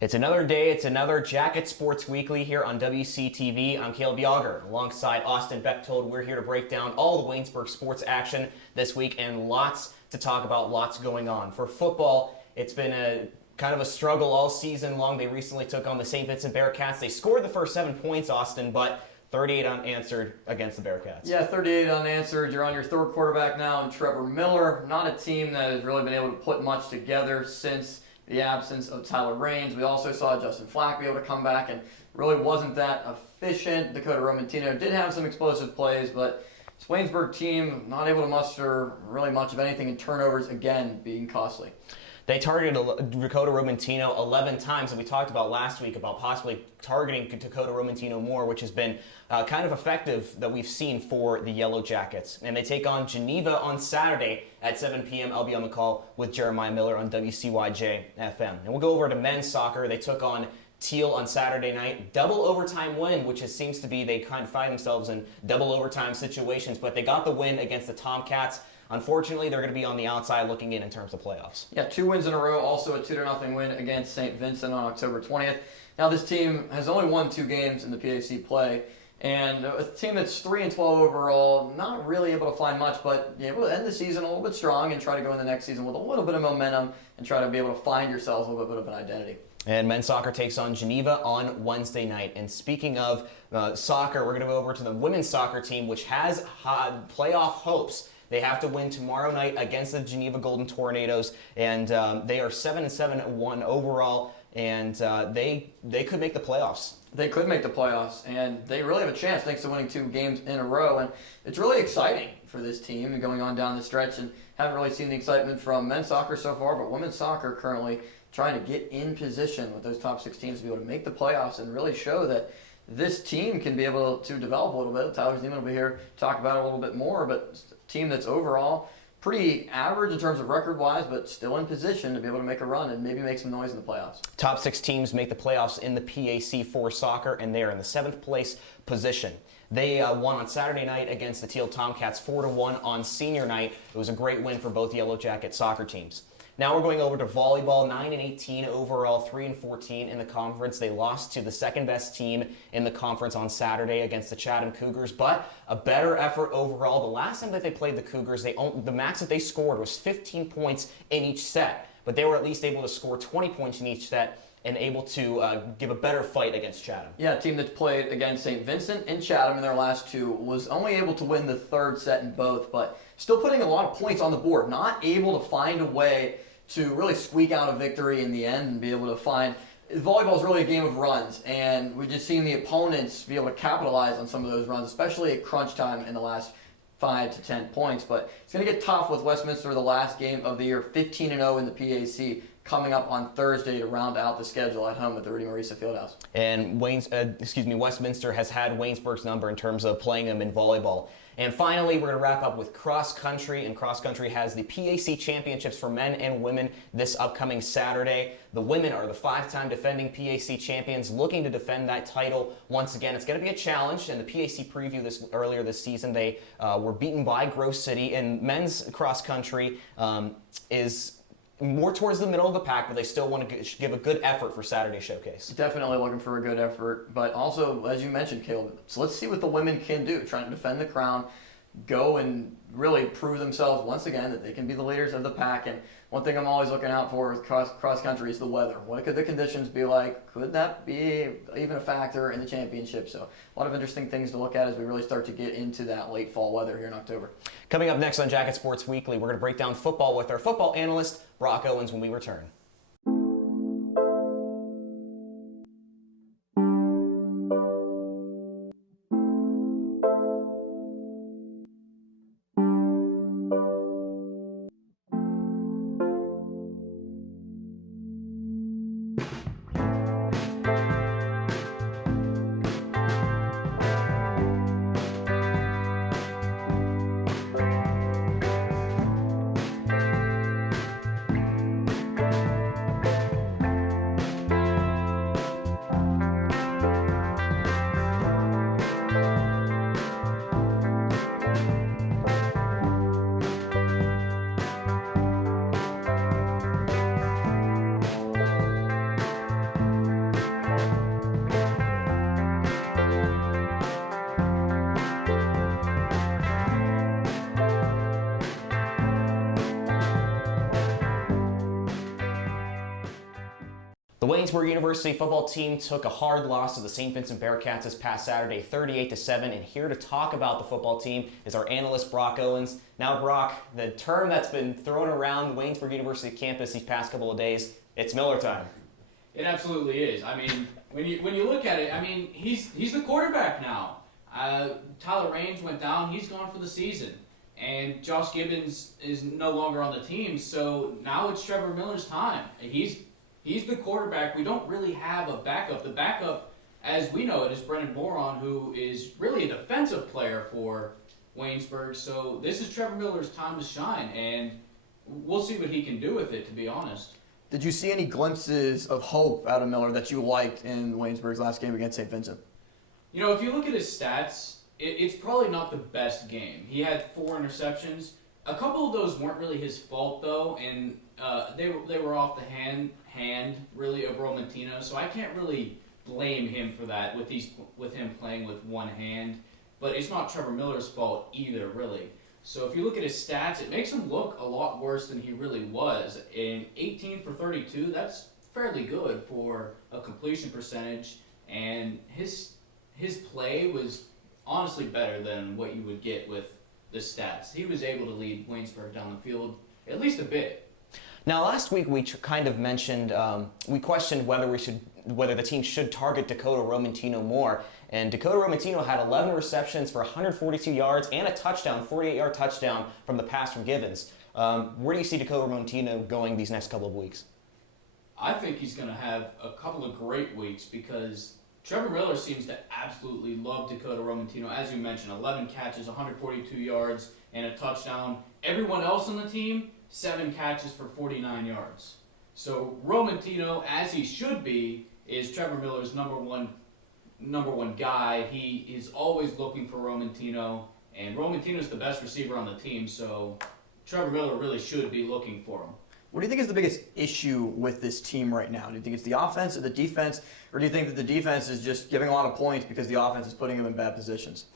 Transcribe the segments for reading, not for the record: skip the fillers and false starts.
It's another day, it's another Jacket Sports Weekly here on WCTV. I'm Caleb Yager. Alongside Austin Bechtold, we're here to break down all the Waynesburg sports action this week and lots to talk about, lots going on. For football, it's been a kind of a struggle all season long. They recently took on the St. Vincent Bearcats. They scored the first 7 points, Austin, but 38 unanswered against the Bearcats. Yeah, 38 unanswered. You're on your third quarterback now, and Trevor Miller. Not a team that has really been able to put much together since the absence of Tyler Raines. We also saw Justin Flack be able to come back and really wasn't that efficient. Dakota Romantino did have some explosive plays, but this Waynesburg team not able to muster really much of anything in turnovers, again, being costly. They targeted Dakota Romantino 11 times, and we talked about last week about possibly targeting Dakota Romantino more, which has been kind of effective that we've seen for the Yellow Jackets. And they take on Geneva on Saturday at 7 p.m. I'll be on the call with Jeremiah Miller on WCYJ FM. And we'll go over to men's soccer. They took on Teal on Saturday night. Double overtime win, which seems to be they kind of find themselves in double overtime situations, but they got the win against the Tomcats. Unfortunately, they're going to be on the outside looking in terms of playoffs. Yeah, 2 wins in a row, also a 2-0 win against St. Vincent on October 20th. Now, this team has only won 2 games in the PAC play, and a team that's 3-12 overall, not really able to find much, but able to end the season a little bit strong and try to go in the next season with a little bit of momentum and try to be able to find yourselves a little bit of an identity. And men's soccer takes on Geneva on Wednesday night. And speaking of soccer, we're going to go over to the women's soccer team, which has playoff hopes. They have to win tomorrow night against the Geneva Golden Tornadoes, and they are 7-7-1 overall, and they could make the playoffs. They could make the playoffs, and they really have a chance thanks to winning 2 games in a row. And it's really exciting for this team going on down the stretch, and haven't really seen the excitement from men's soccer so far, but women's soccer currently trying to get in position with those top 6 teams to be able to make the playoffs and really show that this team can be able to develop a little bit. Tyler Zeman will be here to talk about it a little bit more, but team that's overall pretty average in terms of record-wise, but still in position to be able to make a run and maybe make some noise in the playoffs. Top 6 teams make the playoffs in the PAC for soccer, and they're in the 7th place position. They won on Saturday night against the Teal Tomcats 4-1 on senior night. It was a great win for both Yellow Jacket soccer teams. Now we're going over to volleyball, 9-18 overall, 3-14 in the conference. They lost to the second best team in the conference on Saturday against the Chatham Cougars, but a better effort overall. The last time that they played the Cougars, the max that they scored was 15 points in each set, but they were at least able to score 20 points in each set and able to give a better fight against Chatham. Yeah, a team that's played against St. Vincent and Chatham in their last 2 was only able to win the 3rd set in both, but still putting a lot of points on the board, not able to find a way to really squeak out a victory in the end and be able to find. Volleyball is really a game of runs, and we've just seen the opponents be able to capitalize on some of those runs, especially at crunch time in the last 5 to 10 points. But it's going to get tough with Westminster, the last game of the year, 15-0 in the PAC, coming up on Thursday to round out the schedule at home at the Rudy Marisa Fieldhouse. And Westminster has had Waynesburg's number in terms of playing them in volleyball. And finally, we're going to wrap up with cross country, and cross country has the PAC championships for men and women this upcoming Saturday. The women are the 5-time defending PAC champions, looking to defend that title once again. It's going to be a challenge. In the PAC preview earlier this season, they were beaten by Grove City, and men's cross country is more towards the middle of the pack, but they still want to give a good effort for Saturday Showcase. Definitely looking for a good effort, but also, as you mentioned, Caleb, so let's see what the women can do, trying to defend the crown, go and really prove themselves once again that they can be the leaders of the pack. And one thing I'm always looking out for with cross country is the weather. What could the conditions be like? Could that be even a factor in the championship? So a lot of interesting things to look at as we really start to get into that late fall weather here in October. Coming up next on Jacket Sports Weekly, we're going to break down football with our football analyst, Brock Owens, when we return. The Waynesburg University football team took a hard loss to the St. Vincent Bearcats this past Saturday, 38-7, and here to talk about the football team is our analyst, Brock Owens. Now, Brock, the term that's been thrown around the Waynesburg University campus these past couple of days, it's Miller time. It absolutely is. I mean, when you look at it, I mean, he's the quarterback now. Tyler Range went down; he's gone for the season, and Josh Gibbons is no longer on the team. So now it's Trevor Miller's time. He's the quarterback. We don't really have a backup. The backup, as we know it, is Brennan Boron, who is really a defensive player for Waynesburg. So this is Trevor Miller's time to shine, and we'll see what he can do with it, to be honest. Did you see any glimpses of hope out of Miller that you liked in Waynesburg's last game against St. Vincent? You know, if you look at his stats, it's probably not the best game. He had 4 interceptions. A couple of those weren't really his fault, though, and they were off the hand really of Romantino, so I can't really blame him for that with him playing with one hand. But it's not Trevor Miller's fault either, really. So if you look at his stats, it makes him look a lot worse than he really was. In 18 for 32, that's fairly good for a completion percentage, and his play was honestly better than what you would get with the stats. He was able to lead Waynesburg down the field at least a bit. Now, last week we kind of mentioned, we questioned whether the team should target Dakota Romantino more. And Dakota Romantino had 11 receptions for 142 yards and a touchdown, 48-yard touchdown from the pass from Gibbons. Where do you see Dakota Romantino going these next couple of weeks? I think he's going to have a couple of great weeks because Trevor Miller seems to absolutely love Dakota Romantino. As you mentioned, 11 catches, 142 yards, and a touchdown. Everyone else on the team, 7 catches for 49 yards. So Romantino, as he should be, is Trevor Miller's number one guy. He is always looking for Romantino, and Romantino's the best receiver on the team, so Trevor Miller really should be looking for him. What do you think is the biggest issue with this team right now? Do you think it's the offense or the defense, or do you think that the defense is just giving a lot of points because the offense is putting them in bad positions?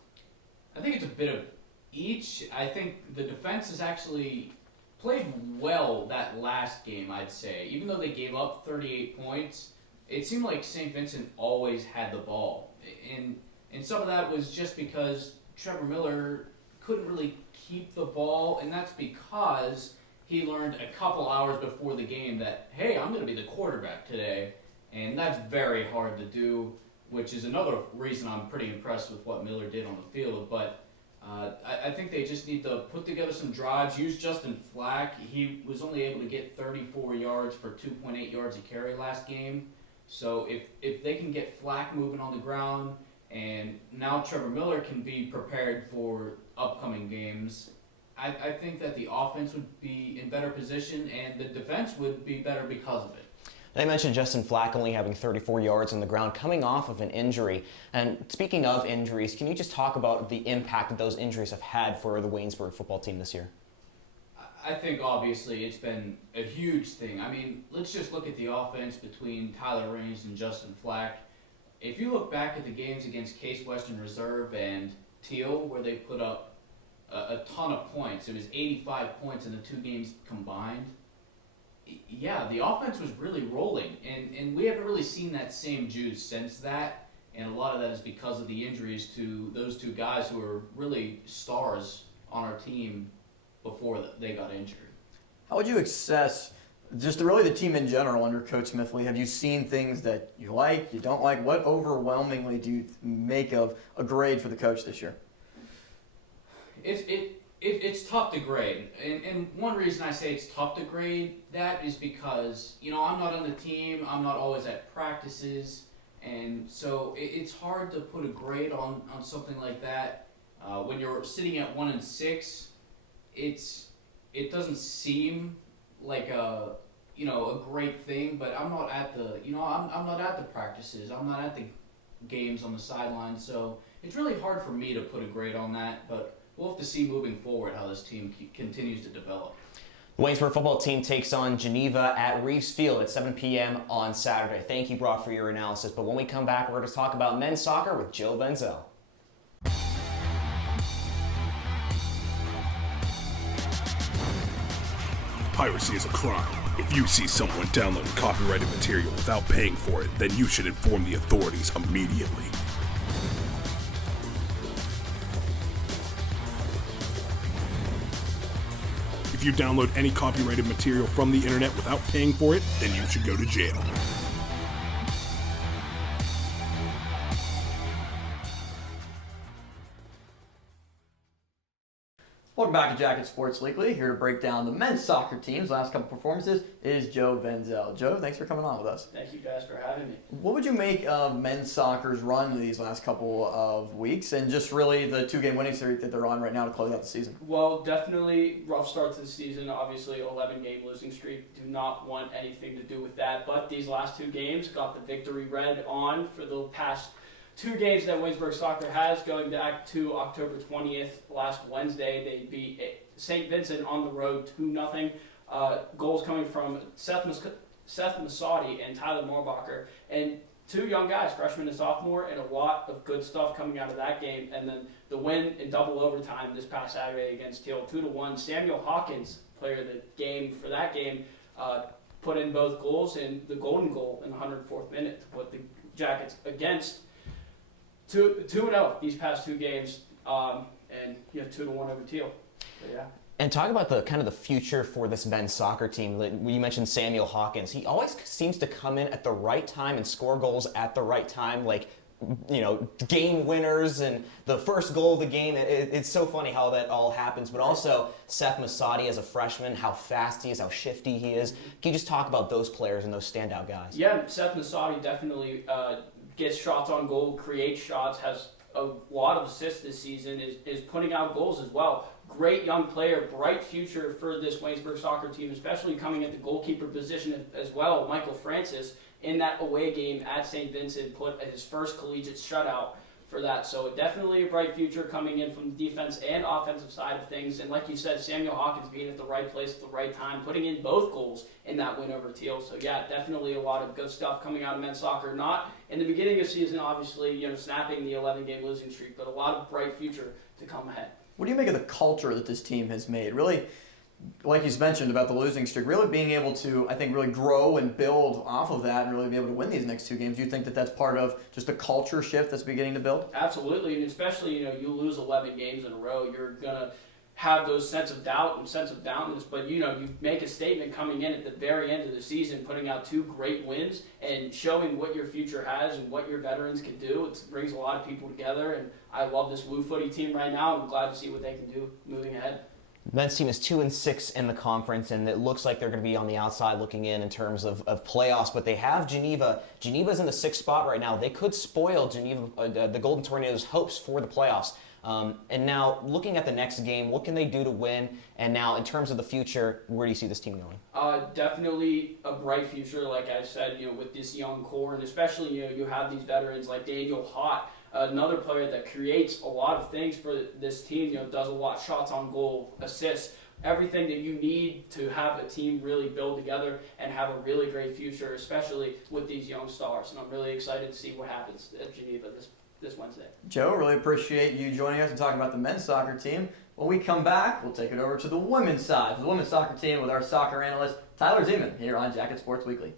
I think it's a bit of each. I think the defense has actually played well that last game, I'd say. Even though they gave up 38 points, it seemed like St. Vincent always had the ball. And some of that was just because Trevor Miller couldn't really keep the ball, and that's because he learned a couple hours before the game that, hey, I'm going to be the quarterback today. And that's very hard to do, which is another reason I'm pretty impressed with what Miller did on the field. But I think they just need to put together some drives, use Justin Flack. He was only able to get 34 yards for 2.8 yards a carry last game. So if they can get Flack moving on the ground, and now Trevor Miller can be prepared for upcoming games, I think that the offense would be in better position and the defense would be better because of it. I mentioned Justin Flack only having 34 yards on the ground, coming off of an injury. And speaking of injuries, can you just talk about the impact that those injuries have had for the Waynesburg football team this year? I think obviously it's been a huge thing. I mean, let's just look at the offense between Tyler Range and Justin Flack. If you look back at the games against Case Western Reserve and Teal, where they put up a ton of points, it was 85 points in the 2 games combined. Yeah, the offense was really rolling, and we haven't really seen that same juice since that, and a lot of that is because of the injuries to those 2 guys who were really stars on our team before they got injured. How would you assess just really the team in general under Coach Smithley? Have you seen things that you like, you don't like? What overwhelmingly do you make of a grade for the coach this year? It's tough to grade, and one reason I say it's tough to grade that is because, you know, I'm not on the team, I'm not always at practices, and so it's hard to put a grade on something like that. When you're sitting at 1-6, it doesn't seem like a great thing, but I'm not at I'm not at the practices, I'm not at the games on the sidelines, so it's really hard for me to put a grade on that, but we'll have to see moving forward how this team continues to develop. The Waynesburg football team takes on Geneva at Reeves Field at 7 p.m. on Saturday. Thank you, Brock, for your analysis. But when we come back, we're going to talk about men's soccer with Joe Benzel. Piracy is a crime. If you see someone downloading copyrighted material without paying for it, then you should inform the authorities immediately. If you download any copyrighted material from the internet without paying for it, then you should go to jail. Welcome back to Jacket Sports Weekly. Here to break down the men's soccer team's last couple performances is Joe Benzel. Joe, thanks for coming on with us. Thank you guys for having me. What would you make of men's soccer's run these last couple of weeks and just really the 2-game winning streak that they're on right now to close out the season? Well, definitely rough start to the season. Obviously, 11-game losing streak. Do not want anything to do with that. But these last 2 games got the victory red on for the past 2 games that Waynesburg Soccer has, going back to October 20th, last Wednesday. They beat St. Vincent on the road 2-0. Goals coming from Seth Masadi and Tyler Moorbacher. And 2 young guys, freshman and sophomore, and a lot of good stuff coming out of that game. And then the win in double overtime this past Saturday against Teal, 2-1. Samuel Hawkins, player of the game for that game, put in both goals and the golden goal in the 104th minute to put the Jackets against 2-0 these past 2 games, and 2-1 over Teal. So, yeah. And talk about the kind of the future for this men's soccer team. You mentioned Samuel Hawkins. He always seems to come in at the right time and score goals at the right time, like game winners and the first goal of the game. It's so funny how that all happens. But also Seth Masadi as a freshman, how fast he is, how shifty he is. Can you just talk about those players and those standout guys? Yeah, Seth Masadi definitely gets shots on goal, creates shots, has a lot of assists this season, is putting out goals as well. Great young player, bright future for this Waynesburg soccer team, especially coming at the goalkeeper position as well. Michael Francis, in that away game at St. Vincent, put his first collegiate shutout for that. So definitely a bright future coming in from the defense and offensive side of things. And like you said, Samuel Hawkins being at the right place at the right time, putting in both goals in that win over Teal. So yeah, definitely a lot of good stuff coming out of men's soccer. Not in the beginning of the season, obviously, snapping the 11-game losing streak, but a lot of bright future to come ahead. What do you make of the culture that this team has made? Really, like you mentioned about the losing streak, really being able to, I think, really grow and build off of that and really be able to win these next 2 games. Do you think that that's part of just a culture shift that's beginning to build? Absolutely, and especially, you lose 11 games in a row, you're going to have those sense of doubt and sense of downness, but you make a statement coming in at the very end of the season, putting out 2 great wins and showing what your future has and what your veterans can do. It brings a lot of people together, and I love this Woo Footy team right now. I'm glad to see what they can do moving ahead. Men's team is 2-6 in the conference, and it looks like they're going to be on the outside looking in terms of playoffs. But they have Geneva. Geneva's in the 6th spot right now. They could spoil Geneva, the Golden Tornadoes' hopes for the playoffs. And now, looking at the next game, what can they do to win? And now, in terms of the future, where do you see this team going? Definitely a bright future, like I said, with this young core, and especially, you have these veterans like Daniel Hott, another player that creates a lot of things for this team, does a lot, shots on goal, assists, everything that you need to have a team really build together and have a really great future, especially with these young stars. And I'm really excited to see what happens at Geneva this Wednesday. Joe, really appreciate you joining us and talking about the men's soccer team. When we come back, we'll take it over to the women's side, the women's soccer team with our soccer analyst, Tyler Zeman, here on Jacket Sports Weekly.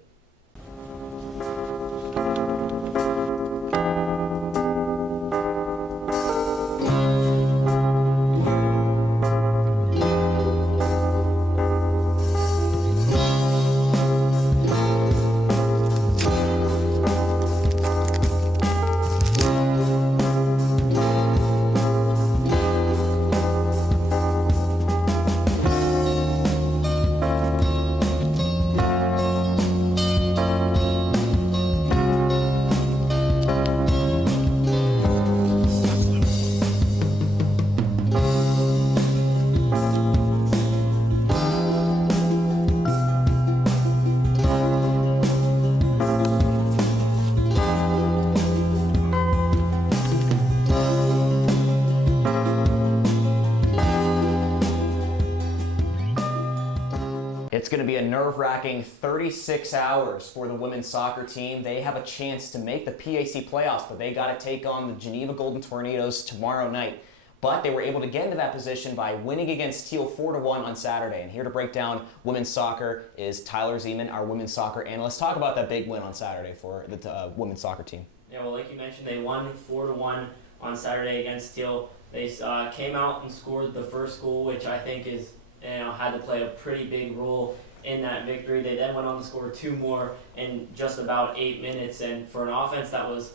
It's going to be a nerve-wracking 36 hours for the women's soccer team. They have a chance to make the PAC playoffs, but they got to take on the Geneva Golden Tornadoes tomorrow night. But they were able to get into that position by winning against Teal 4-1 on Saturday. And here to break down women's soccer is Tyler Zeman, our women's soccer analyst. Talk about that big win on Saturday for the women's soccer team. Yeah, well, like you mentioned, they won 4-1 on Saturday against Teal. They came out and scored the first goal, which I think is, had to play a pretty big role in that victory. They then went on to score 2 more in just about 8 minutes, and for an offense that was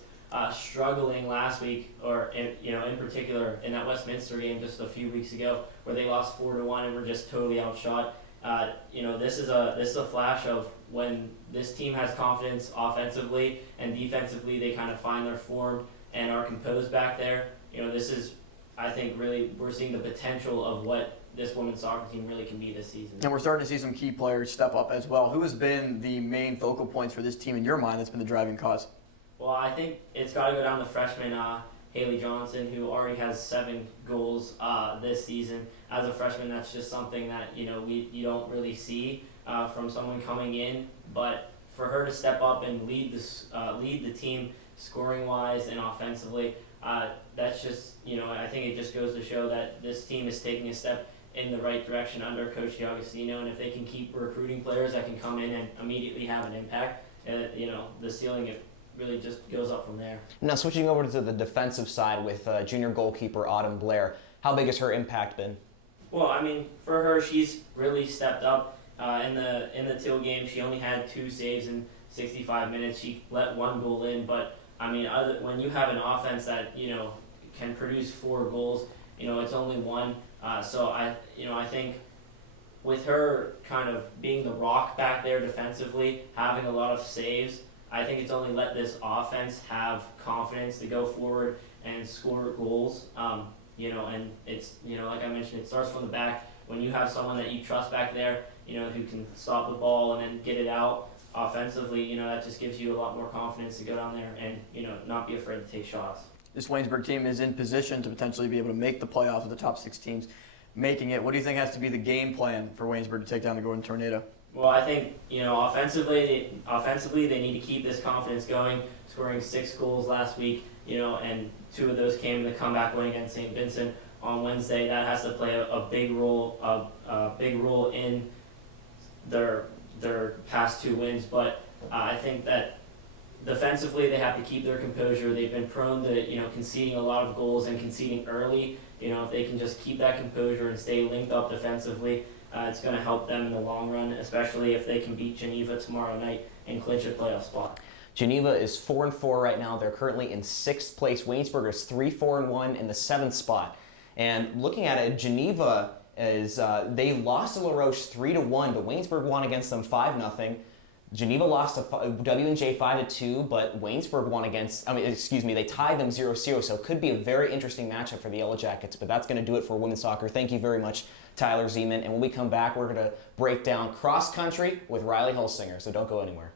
struggling last week, or in particular in that Westminster game just a few weeks ago, where they lost 4-1 and were just totally outshot. This is a flash of when this team has confidence offensively and defensively. They kind of find their form and are composed back there. This is, I think, really we're seeing the potential of what this women's soccer team really can be this season. And we're starting to see some key players step up as well. Who has been the main focal points for this team in your mind that's been the driving cause? Well, I think it's got to go down to freshman Haley Johnson, who already has 7 goals this season. As a freshman, that's just something that you don't really see from someone coming in. But for her to step up and lead the team scoring wise and offensively, that's just I think it just goes to show that this team is taking a step in the right direction under Coach D'Agostino. And if they can keep recruiting players that can come in and immediately have an impact, the ceiling really just goes up from there. Now switching over to the defensive side with junior goalkeeper Autumn Blair, how big has her impact been? Well, I mean, for her, she's really stepped up. In the Teal game, she only had 2 saves in 65 minutes. She let 1 goal in, but I mean, when you have an offense that can produce 4 goals, it's only 1. So I think with her kind of being the rock back there defensively, having a lot of saves, I think it's only let this offense have confidence to go forward and score goals. And it's like I mentioned, it starts from the back. When you have someone that you trust back there, who can stop the ball and then get it out offensively, that just gives you a lot more confidence to go down there and not be afraid to take shots. This Waynesburg team is in position to potentially be able to make the playoffs with the top 6 teams making it. What do you think has to be the game plan for Waynesburg to take down the Gordon Tornado? Well, I think offensively they need to keep this confidence going. Scoring 6 goals last week, and 2 of those came in the comeback win against St. Vincent on Wednesday. That has to play a big role, in their past 2 wins. But I think that defensively they have to keep their composure. They've been prone to conceding a lot of goals and conceding early. If they can just keep that composure and stay linked up defensively, it's going to help them in the long run, especially if they can beat Geneva tomorrow night and clinch a playoff spot. Geneva is 4-4 right now. They're currently in 6th place. Waynesburg is 3-4-1 in the 7th spot. And looking at it, Geneva is they lost to La Roche 3-1, but Waynesburg won against them 5-0. Geneva lost to W&J 5-2, but Waynesburg won they tied them 0-0, so it could be a very interesting matchup for the Yellow Jackets, but that's going to do it for women's soccer. Thank you very much, Tyler Zeman, and when we come back, we're going to break down cross country with Riley Hulsinger, so don't go anywhere.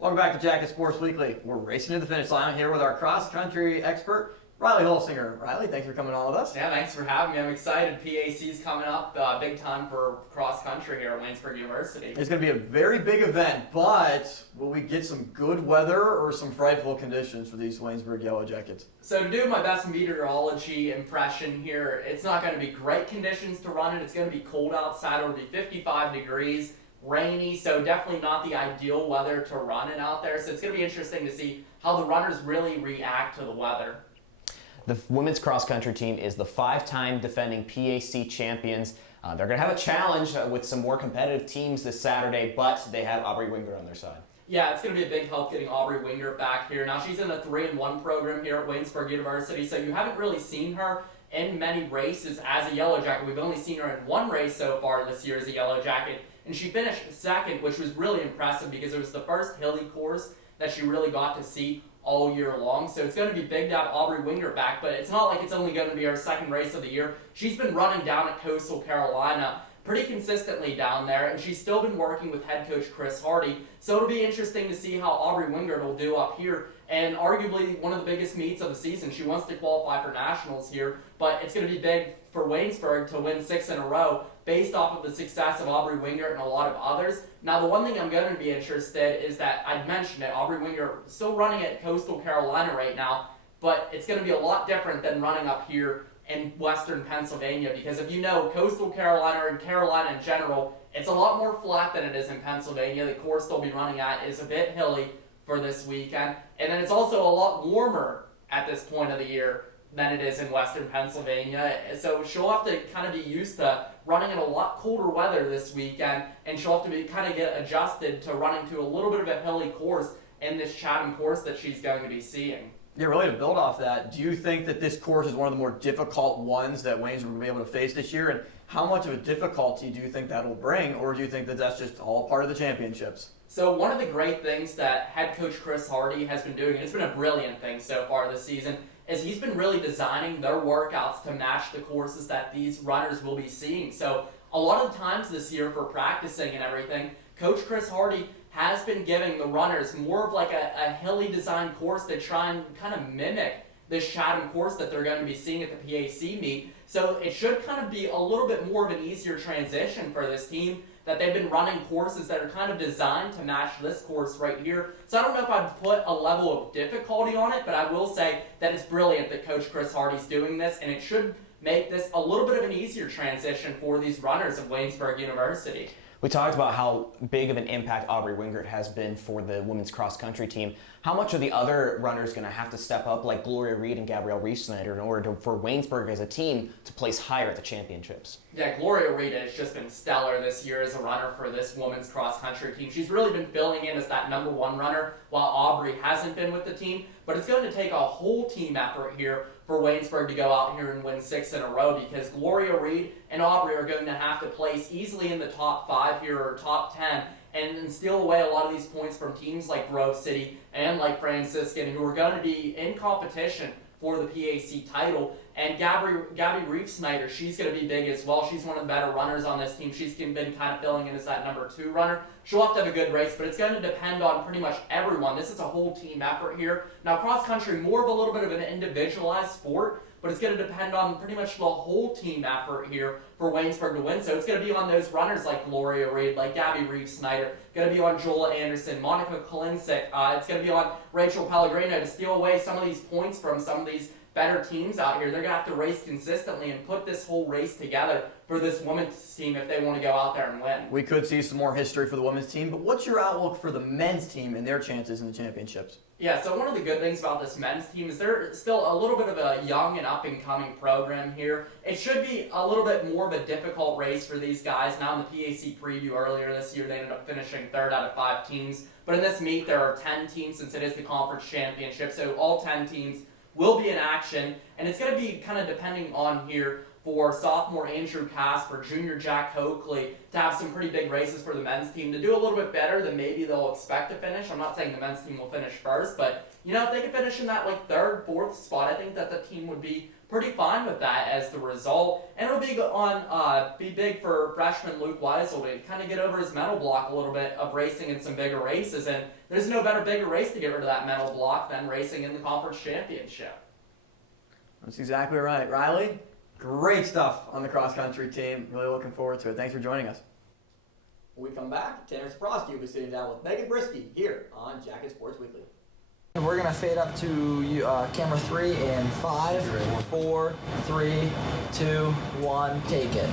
Welcome back to Jacket Sports Weekly. We're racing to the finish line here with our cross-country expert, Riley Hulsinger. Riley, thanks for coming on with us. Yeah, thanks for having me. I'm excited. PAC's coming up, big time for cross country here at Waynesburg University. It's going to be a very big event, but will we get some good weather or some frightful conditions for these Waynesburg Yellow Jackets? So to do my best meteorology impression here, it's not going to be great conditions to run it. It's going to be cold outside. It'll be 55 degrees, rainy, so definitely not the ideal weather to run it out there. So it's going to be interesting to see how the runners really react to the weather. The women's cross-country team is the 5-time defending PAC champions. They're going to have a challenge with some more competitive teams this Saturday, but they have Aubrey Wingert on their side. Yeah, it's going to be a big help getting Aubrey Wingert back here. Now, she's in a 3-1 program here at Waynesburg University, so you haven't really seen her in many races as a Yellow Jacket. We've only seen her in one race so far this year as a Yellow Jacket, and she finished second, which was really impressive because it was the first hilly course that she really got to see all year long. So it's going to be big to have Aubrey Winger back, but it's not like it's only going to be her second race of the year. She's been running down at Coastal Carolina pretty consistently down there, and she's still been working with head coach Chris Hardy. So it'll be interesting to see how Aubrey Winger will do up here, and arguably one of the biggest meets of the season. She wants to qualify for nationals here, but it's going to be big for Waynesburg to win 6 in a row based off of the success of Aubrey Winger and a lot of others. Now, the one thing I'm going to be interested is that I mentioned it, Aubrey Winger still running at Coastal Carolina right now, but it's going to be a lot different than running up here in Western Pennsylvania, because if you know, Coastal Carolina and Carolina in general, it's a lot more flat than it is in Pennsylvania. The course they'll be running at is a bit hilly for this weekend, and then it's also a lot warmer at this point of the year than it is in Western Pennsylvania, so she'll have to kind of be used to running in a lot colder weather this weekend, and she'll have to be kind of get adjusted to running to a little bit of a hilly course in this Chatham course that she's going to be seeing. Yeah, really to build off that, do you think that this course is one of the more difficult ones that Waynesburg will be able to face this year? And how much of a difficulty do you think that will bring, or do you think that that's just all part of the championships? So one of the great things that head coach Chris Hardy has been doing, and it's been a brilliant thing so far this season, is he's been really designing their workouts to match the courses that these runners will be seeing. So a lot of times this year for practicing and everything, Coach Chris Hardy has been giving the runners more of like a hilly design course to try and kind of mimic this Chatham course that they're going to be seeing at the PAC meet. So it should kind of be a little bit more of an easier transition for this team, that they've been running courses that are kind of designed to match this course right here. So I don't know if I'd put a level of difficulty on it, but I will say that it's brilliant that Coach Chris Hardy's doing this, and it should make this a little bit of an easier transition for these runners of Waynesburg University. We talked about how big of an impact Aubrey Wingert has been for the women's cross-country team. How much are the other runners going to have to step up, like Gloria Reed and Gabrielle Reef-Snyder, in order for Waynesburg as a team to place higher at the championships? Yeah, Gloria Reed has just been stellar this year as a runner for this women's cross-country team. She's really been filling in as that number one runner, while Aubrey hasn't been with the team. But it's going to take a whole team effort here for Waynesburg to go out here and win 6 in a row, because Gloria Reed and Aubrey are going to have to place easily in the top 5 here, or top 10, and steal away a lot of these points from teams like Grove City and like Franciscan, who are going to be in competition for the PAC title. And Gabby Reef-Snyder, she's going to be big as well. She's one of the better runners on this team. She's been kind of filling in as that number 2 runner. She'll have to have a good race, but it's going to depend on pretty much everyone. This is a whole team effort here. Now, cross-country, more of a little bit of an individualized sport, but it's going to depend on pretty much the whole team effort here for Waynesburg to win. So it's going to be on those runners like Gloria Reed, like Gabby Reef-Snyder, going to be on Jola Anderson, Monica Klinsick. It's going to be on Rachel Pellegrino to steal away some of these points from some of these better teams out here. They're going to have to race consistently and put this whole race together for this women's team if they want to go out there and win. We could see some more history for the women's team, but what's your outlook for the men's team and their chances in the championships? Yeah, so one of the good things about this men's team is they're still a little bit of a young and up-and-coming program here. It should be a little bit more of a difficult race for these guys. Now in the PAC preview earlier this year, they ended up finishing 3rd out of 5 teams. But in this meet, there are 10 teams since it is the conference championship, so all 10 teams will be in action. And it's going to be kind of depending on here for sophomore Andrew Casper, junior Jack Coakley, to have some pretty big races for the men's team, to do a little bit better than maybe they'll expect to finish. I'm not saying the men's team will finish first, but you know, if they could finish in that like 3rd, 4th spot, I think that the team would be pretty fine with that as the result. And it'll be big for freshman Luke Weisel to kind of get over his mental block a little bit of racing in some bigger races. And there's no bigger race to get rid of that mental block than racing in the conference championship. That's exactly right. Riley, great stuff on the cross-country team. Really looking forward to it. Thanks for joining us. When we come back, Tanner Cyprowski will be sitting down with Megan Briski here on Jacket Sports Weekly. We're going to fade up to camera 3 in 5, 4, 3, 2, 1, take it.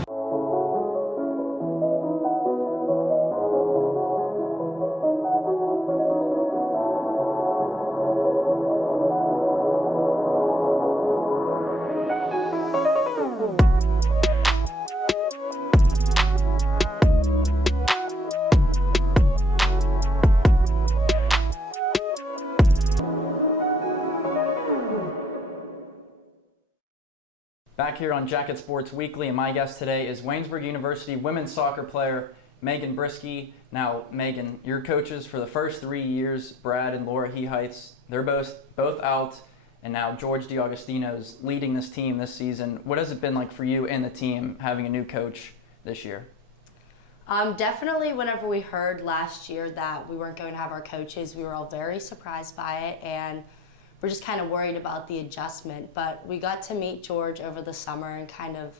Back here on Jacket Sports Weekly, and my guest today is Waynesburg University women's soccer player Megan Briski. Now, Megan, your coaches for the first 3 years, Brad and Laura Heights, they're both out, and now George DiAugustino's leading this team this season. What has it been like for you and the team having a new coach this year? Definitely whenever we heard last year that we weren't going to have our coaches, we were all very surprised by it, and we're just kind of worried about the adjustment. But we got to meet George over the summer and kind of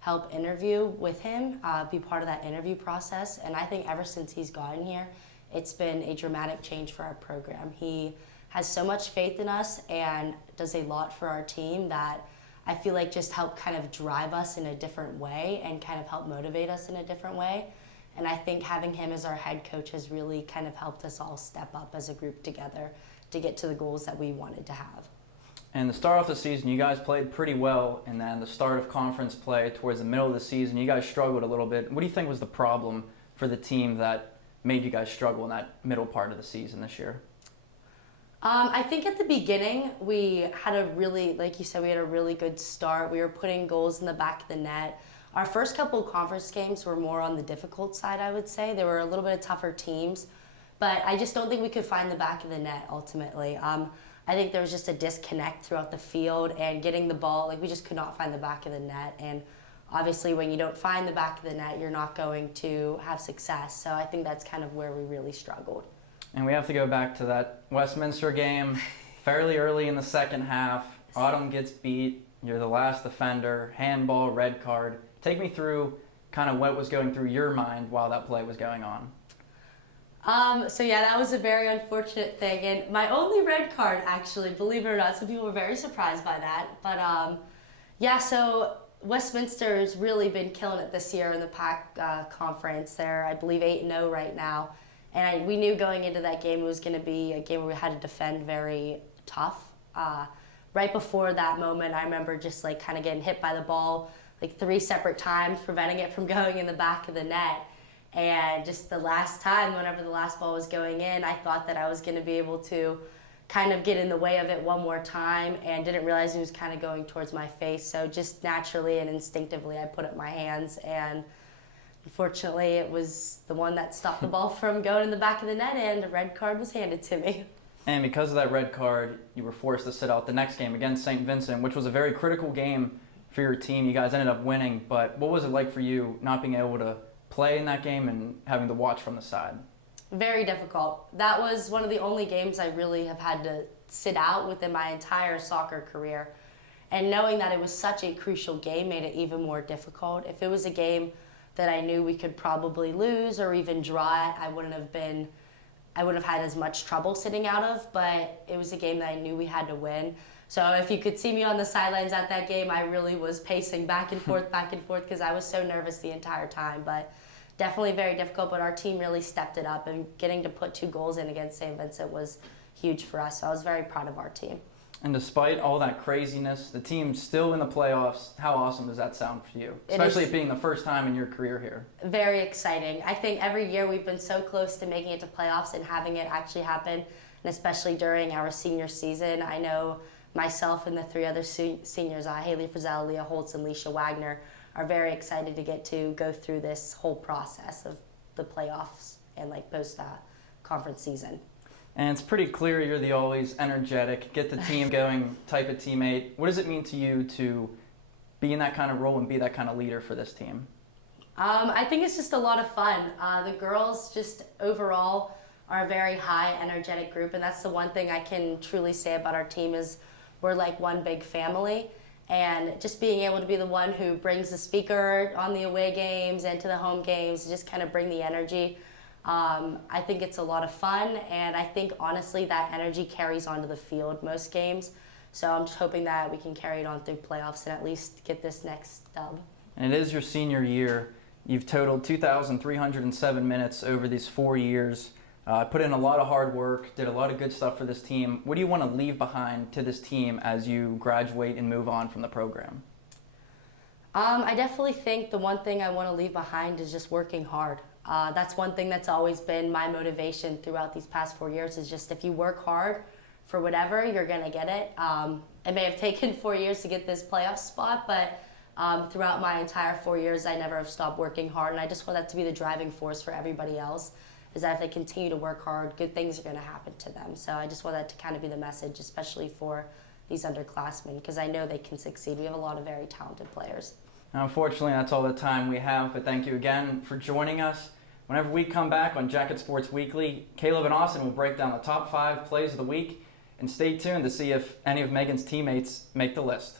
help interview with him, be part of that interview process. And I think ever since he's gotten here, it's been a dramatic change for our program. He has so much faith in us and does a lot for our team that I feel like just helped kind of drive us in a different way and kind of help motivate us in a different way. And I think having him as our head coach has really kind of helped us all step up as a group together to get to the goals that we wanted to have. And to start off the season, you guys played pretty well, and then the start of conference play towards the middle of the season, you guys struggled a little bit. What do you think was the problem for the team that made you guys struggle in that middle part of the season this year? I think at the beginning we had a really, like you said, we had a really good start. We were putting goals in the back of the net. Our first couple of conference games were more on the difficult side, I would say. They were a little bit of tougher teams, but I just don't think we could find the back of the net ultimately. I think there was just a disconnect throughout the field and getting the ball, like we just could not find the back of the net. And obviously when you don't find the back of the net, you're not going to have success. So I think that's kind of where we really struggled. And we have to go back to that Westminster game fairly early in the second half. Autumn gets beat. You're the last defender. Handball, red card. Take me through kind of what was going through your mind while that play was going on. So yeah, that was a very unfortunate thing. And my only red card, actually, believe it or not, some people were very surprised by that. But yeah, so Westminster's really been killing it this year in the PAC conference. They're, I believe, 8-0 right now. And we knew going into that game it was going to be a game where we had to defend very tough. Right before that moment, I remember just like kind of getting hit by the ball like 3 separate times, preventing it from going in the back of the net. And just the last time, whenever the last ball was going in, I thought that I was going to be able to kind of get in the way of it one more time and didn't realize it was kind of going towards my face. So just naturally and instinctively, I put up my hands, and unfortunately, it was the one that stopped the ball from going in the back of the net, and a red card was handed to me. And because of that red card, you were forced to sit out the next game against St. Vincent, which was a very critical game for your team. You guys ended up winning, but what was it like for you not being able to play in that game and having to watch from the side? Very difficult. That was one of the only games I really have had to sit out within my entire soccer career. And knowing that it was such a crucial game made it even more difficult. If it was a game that I knew we could probably lose or even draw it, I wouldn't have had as much trouble sitting out of, but it was a game that I knew we had to win. So if you could see me on the sidelines at that game, I really was pacing back and forth, because I was so nervous the entire time. But definitely very difficult, but our team really stepped it up, and getting to put 2 goals in against St. Vincent was huge for us. So I was very proud of our team. And despite all that craziness, the team's still in the playoffs. How awesome does that sound for you? Especially it being the first time in your career here. Very exciting. I think every year we've been so close to making it to playoffs and having it actually happen, and especially during our senior season. I know myself and the 3 other seniors, Haley Frizzell, Leah Holtz, and Leisha Wagner, are very excited to get to go through this whole process of the playoffs and like post-conference season. And it's pretty clear you're the always energetic, get the team going type of teammate. What does it mean to you to be in that kind of role and be that kind of leader for this team? I think it's just a lot of fun. The girls just overall are a very high energetic group, and that's the one thing I can truly say about our team is we're like one big family. And just being able to be the one who brings the speaker on the away games and to the home games, just kind of bring the energy. I think it's a lot of fun, and I think honestly that energy carries onto the field most games. So I'm just hoping that we can carry it on through playoffs and at least get this next dub. And it is your senior year. You've totaled 2,307 minutes over these 4 years. Put in a lot of hard work, did a lot of good stuff for this team. What do you want to leave behind to this team as you graduate and move on from the program? I definitely think the one thing I want to leave behind is just working hard. That's one thing that's always been my motivation throughout these past 4 years is just if you work hard for whatever, you're going to get it. it may have taken 4 years to get this playoff spot, but throughout my entire 4 years, I never have stopped working hard, and I just want that to be the driving force for everybody else, is that if they continue to work hard, good things are going to happen to them. So I just want that to kind of be the message, especially for these underclassmen, because I know they can succeed. We have a lot of very talented players. Now, unfortunately, that's all the time we have, but thank you again for joining us. Whenever we come back on Jacket Sports Weekly, Caleb and Austin will break down the top 5 plays of the week, and stay tuned to see if any of Megan's teammates make the list.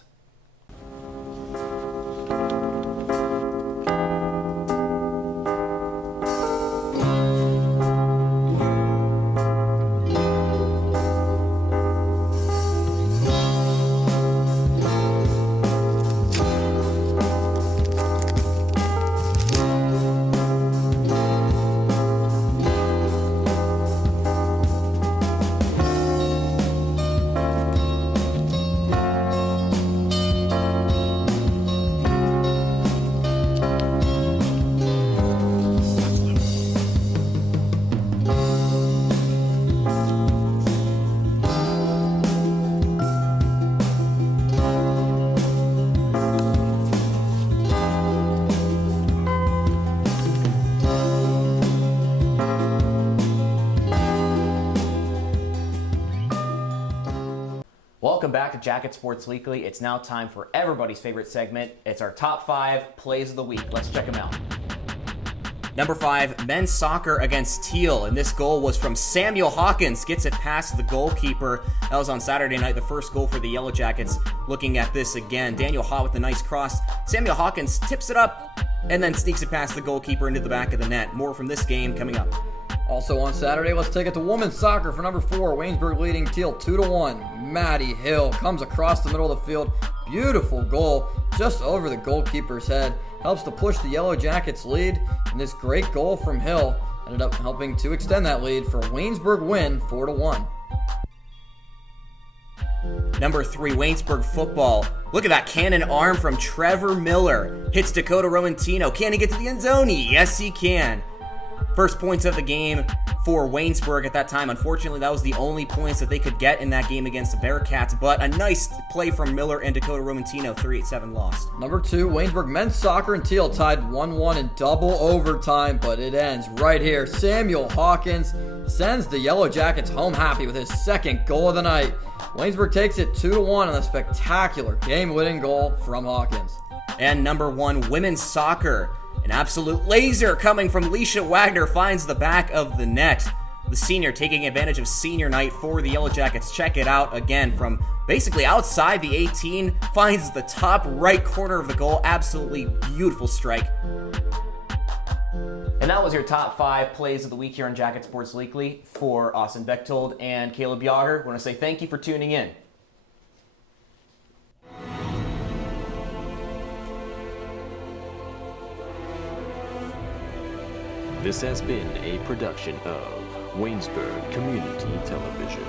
Welcome back to Jacket Sports Weekly. It's now time for everybody's favorite segment. It's our top 5 plays of the week. Let's check them out. Number 5, men's soccer against Teal, and this goal was from Samuel Hawkins. Gets it past the goalkeeper. That was on Saturday night, the first goal for the Yellow Jackets. Looking at this again, Daniel Haw with a nice cross. Samuel Hawkins tips it up and then sneaks it past the goalkeeper into the back of the net. More from this game coming up. Also on Saturday, let's take it to women's soccer for number 4. Waynesburg leading Teal 2-1. Maddie Hill comes across the middle of the field. Beautiful goal just over the goalkeeper's head. Helps to push the Yellow Jackets lead. And this great goal from Hill ended up helping to extend that lead for a Waynesburg win 4-1. Number 3, Waynesburg football. Look at that cannon arm from Trevor Miller. Hits Dakota Romantino. Can he get to the end zone? Yes, he can. First points of the game for Waynesburg at that time. Unfortunately, that was the only points that they could get in that game against the Bearcats, but a nice play from Miller and Dakota Romantino, 3-7 lost. Number 2, Waynesburg men's soccer and Teal tied 1-1 in double overtime, but it ends right here. Samuel Hawkins sends the Yellow Jackets home happy with his second goal of the night. Waynesburg takes it 2-1 on a spectacular game-winning goal from Hawkins. And number 1, women's soccer. An absolute laser coming from Leisha Wagner finds the back of the net. The senior taking advantage of senior night for the Yellow Jackets. Check it out again from basically outside the 18. Finds the top right corner of the goal. Absolutely beautiful strike. And that was your top 5 plays of the week here on Jacket Sports Weekly. For Austin Bechtold and Caleb Yager, I want to say thank you for tuning in. This has been a production of Waynesburg Community Television.